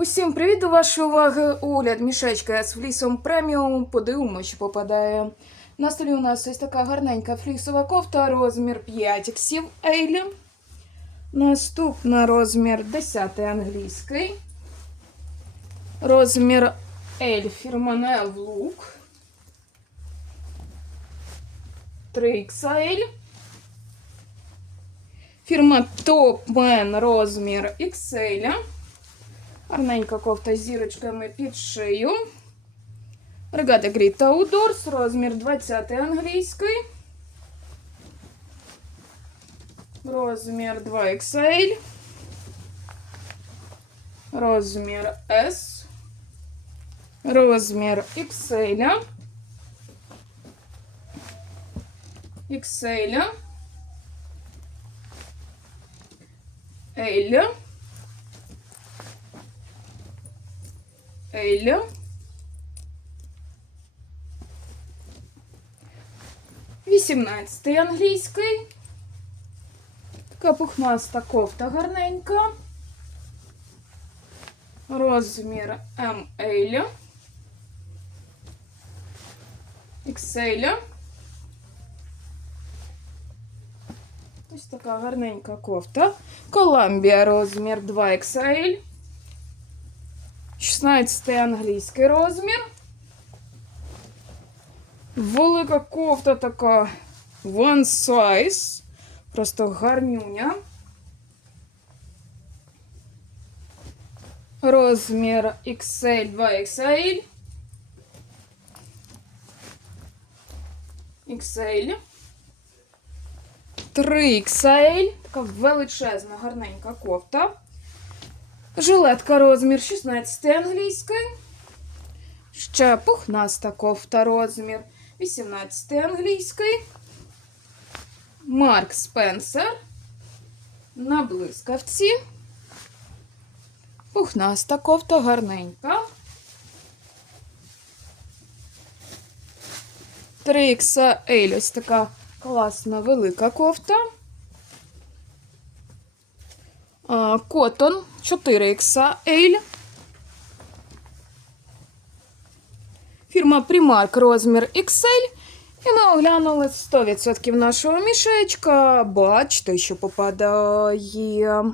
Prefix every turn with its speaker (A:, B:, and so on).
A: Усім привіт до вашої уваги. Огляд мішечка з флісом преміум. Подивимося, чи попадає. На столі у нас ось така гарненька флісова кофта, розмір 5 іксів Ейлі. Наступна розмір 10 англійський. Розмір L фірма Лук. 3 XL. Фірма Top Man розмір XL. Гарненька кофта з зірочками під шию. Регата Гріта Удорс, розмір 20 англійський. Розмір 2XL. Розмір S. Розмір XL. XL. L. L. Вісімнадцятий англійський. Така пухнаста кофта гарненька. Розмір ML. XL. Ось така гарненька кофта. Коламбія розмір 2XL. 16 англійський розмір. Велика кофта така one size. Просто гарнюня. Розмір XL 2XL. XL. 3XL. Така величезна, гарненька кофта. Жилетка розмір 16 англійський. Ще пухнаста кофта розмір 18 англійський. Марк Спенсер. На блискавці. Пухнаста кофта гарненька. 3XL ось така класна велика кофта. Котон 4XL. Фірма Primark розмір XL. І ми оглянули 100% нашого мішечка. Бачите, що попадає.